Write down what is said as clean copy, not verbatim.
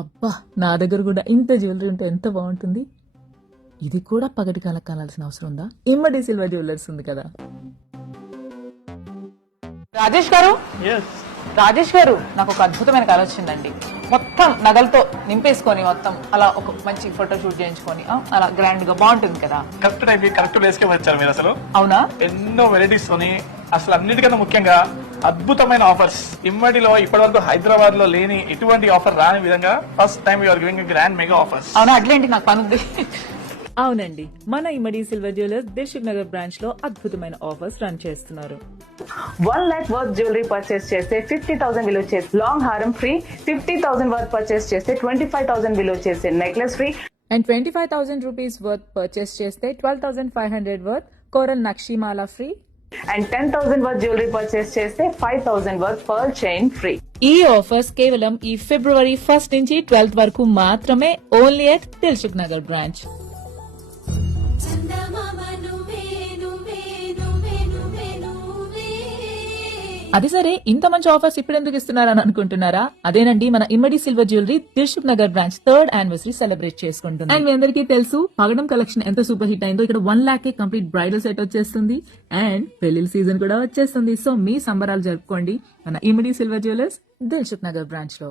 అబ్బా, నా దగ్గర కూడా ఇంత జ్యువెలరీ ఉంటే ఎంత బాగుంటుంది. ఇది కూడా పగటి కాలకు కానాల్సిన అవసరం ఉందా? ఇమ్మడి సిల్వర్ జ్యువెలర్స్ ఉంది కదా. రాజేష్ గారు, రాజేష్ గారు, నాకు ఒక అద్భుతమైన కళ వచ్చిందండి. మొత్తం నగలతో నింపేసుకొని మొత్తం అలా ఒక మంచి ఫోటో షూట్ చేయించుకొని అలా గ్రాండ్ గా బాగుంటుంది కదా. కరెక్ట్ టైం కరెక్ట్ ప్లేస్ కి వచ్చారు మీరు. అసలు అవునా? ఎన్నో వెరైటీస్ తోని, అసలు అన్నిటికన్నా ముఖ్యంగా అద్భుతమైన ఆఫర్స్. ఇమ్మడిలో ఇప్పటి వరకు హైదరాబాద్ లో లేని ఎటువంటి ఆఫర్ రాని విధంగా first time you are giving grand mega offers. అవునా? అట్లేంటి, నాకు పనుంది. అవునండి, మన Immadi silver jewellers Dilsukh Nagar branch లో అద్భుతమైన ఆఫర్స్ రన్ చేస్తున్నారు. 1 lakh వర్త్ జ్యువెలరీ పర్చేస్ చేస్తే 50,000 విలువ చేసే లాంగ్ హారం ఫ్రీ, 50,000 వర్త్ పర్చేస్ చేస్తే 25,000 విలువ చేసే necklace free, and 25,000 rupees worth purchase చేస్తే 12,500 వర్త్ కోరల్ నక్షిమాల free, and 10,000 worth jewellery purchase చేస్తే 5,000 వర్త్ పర్ల్ చైన్ ఫ్రీ. ఈ ఆఫర్స్ కేవలం ఈ ఫిబ్రవరి 1 నుంచి 12 వరకు మాత్రమే, only at Dilsukh Nagar branch. అది సరే, ఇంత మంచి ఆఫర్స్ ఇప్పుడు ఎందుకు ఇస్తున్నారని అనుకుంటున్నారా? అదేనండి, మన Immadi silver jewellery Dilsukh Nagar branch 3rd anniversary celebrate చేసుకుంటుంది. అండ్ మీ అందరికీ తెలుసు, పగడం కలెక్షన్ ఎంత సూపర్ హిట్ అయిందో. ఇక్కడ 1 lakh కంప్లీట్ బ్రైడల్ సెట్ వచ్చేస్తుంది అండ్ పెళ్లిల సీజన్ కూడా వచ్చేస్తుంది. సో మీ సంబరాలు జరుపుకోండి మన Immadi silver jewellers Dilsukh Nagar branch లో.